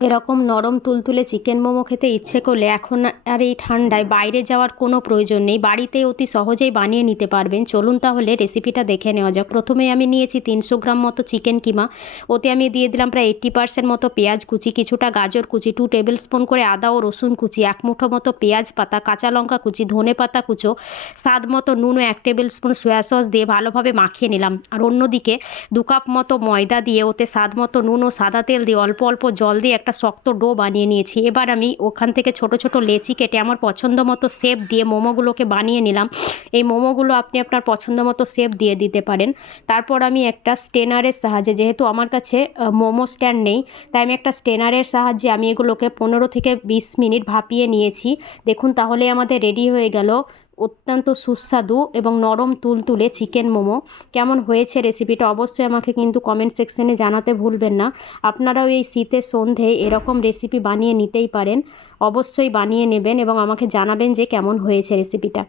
এরকম নরম তুলতুলে চিকেন মোমো খেতে ইচ্ছে করলে এখন আর এই ঠান্ডায় বাইরে যাওয়ার কোনো প্রয়োজন নেই, বাড়িতে অতি সহজেই বানিয়ে নিতে পারবেন। চলুন তাহলে রেসিপিটা দেখে নেওয়া যাক। প্রথমে আমি নিয়েছি 300 গ্রাম মতো চিকেন কিমা। ওতে আমি দিয়ে দিলাম প্রায় 80% মতো পেঁয়াজ কুচি, কিছুটা গাজর কুচি, 2 টেবিল স্পুন করে আদা ও রসুন কুচি, 1 মুঠো মতো পেঁয়াজ পাতা, কাঁচা লঙ্কা কুচি, ধনে পাতা কুচো, স্বাদ মতো নুন ও 1 টেবিল স্পুন সয়া সস দিয়ে ভালোভাবে মাখিয়ে নিলাম। আর অন্যদিকে 2 কাপ মতো ময়দা দিয়ে ওতে স্বাদ মতো নুন ও সাদা তেল দিয়ে অল্প অল্প জল দিয়ে একটা শক্ত ডো বানিয়ে নিয়েছি। এবার আমি ওখান থেকে ছোট ছোট লেচি কেটে আমার পছন্দ মতো শেপ দিয়ে মোমোগুলোকে বানিয়ে নিলাম। এই মোমোগুলো আপনি আপনার পছন্দ মতো শেপ দিয়ে দিতে পারেন। তারপর আমি একটা স্টেনারের সাহায্যে, যেহেতু আমার কাছে মোমো স্ট্যান্ড নেই, তাই আমি একটা স্টেনারের সাহায্যে আমি এগুলোকে 15 থেকে 20 মিনিট ভাপিয়ে নিয়েছি। দেখুন তাহলে আমাদের রেডি হয়ে গেল অত্যন্ত সুস্বাদু এবং নরম তুলতুলে চিকেন মোমো। কেমন হয়েছে রেসিপিটা অবশ্যই আমাকে কিন্তু কমেন্ট সেকশনে জানাতে ভুলবেন না। আপনারাও এই শীতের সন্ধ্যেয় এরকম রেসিপি বানিয়ে নিতেই পারেন। অবশ্যই বানিয়ে নেবেন এবং আমাকে জানাবেন যে কেমন হয়েছে রেসিপিটা।